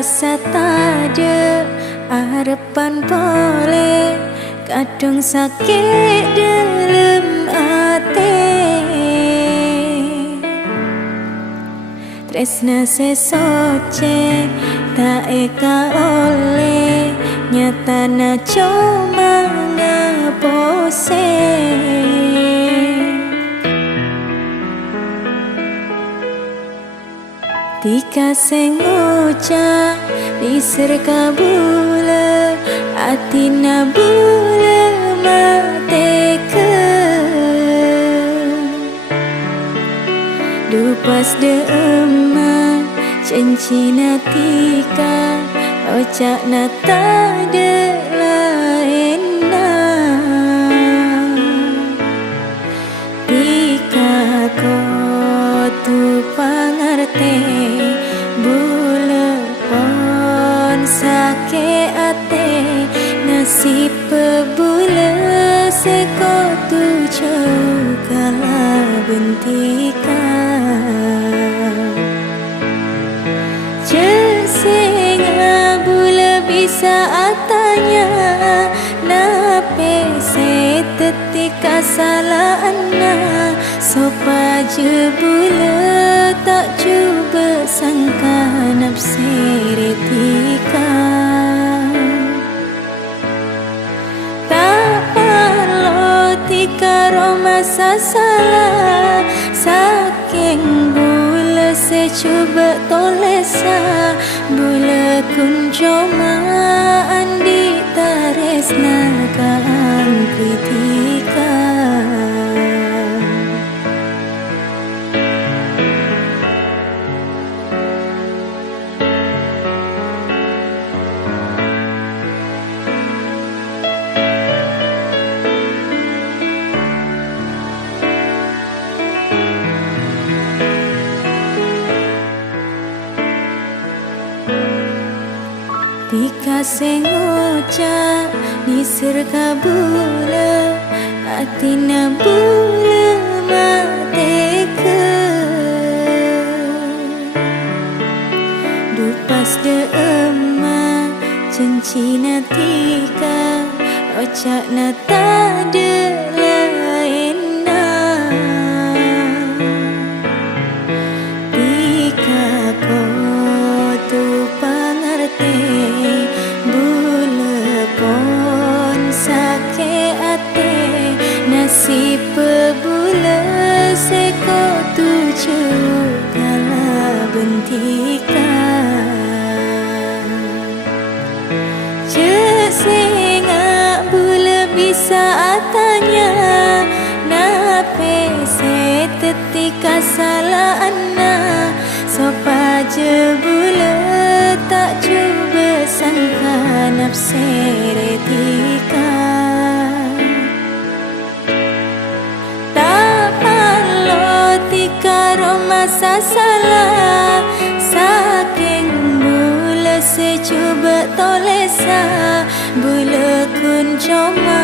rasa tak ada harapan boleh, kadung sakit dalam hati. Tresna sesoce tak eka oleh, nyata na cuma ngapose. Tika sengoca diserka bula, hati na bula mateka. Dupas de emak cincina tika, ocak na tak ada lain na. Tika ko tu pangerti, bula pon sakit ate, nasib bula seko tu jauh kalah bentika. Cesenga bula bisa atanya, nape setetika salah ana, sopa je bula tak cuba sangka nafsi tika. Tak perlu tika masa salah, saking bula secuba tolesa, bula kunjoma andi taresna kaan kritika. Tika sengoca diserka bula, hati na bula mateka. Dupas de emak cincina tika, ocak na tak ada lain na. Tika ko tu pangerti, bula pon sakit ate, nasib bula seko tujuh kalah bentika. Cesenga bula bisa atanya, nape setetika salah ana, sopa je bula tak cuba sangka nafsi tika. Tak perlu tika masa salah, saking bula secuba tolesa, bula kun cuma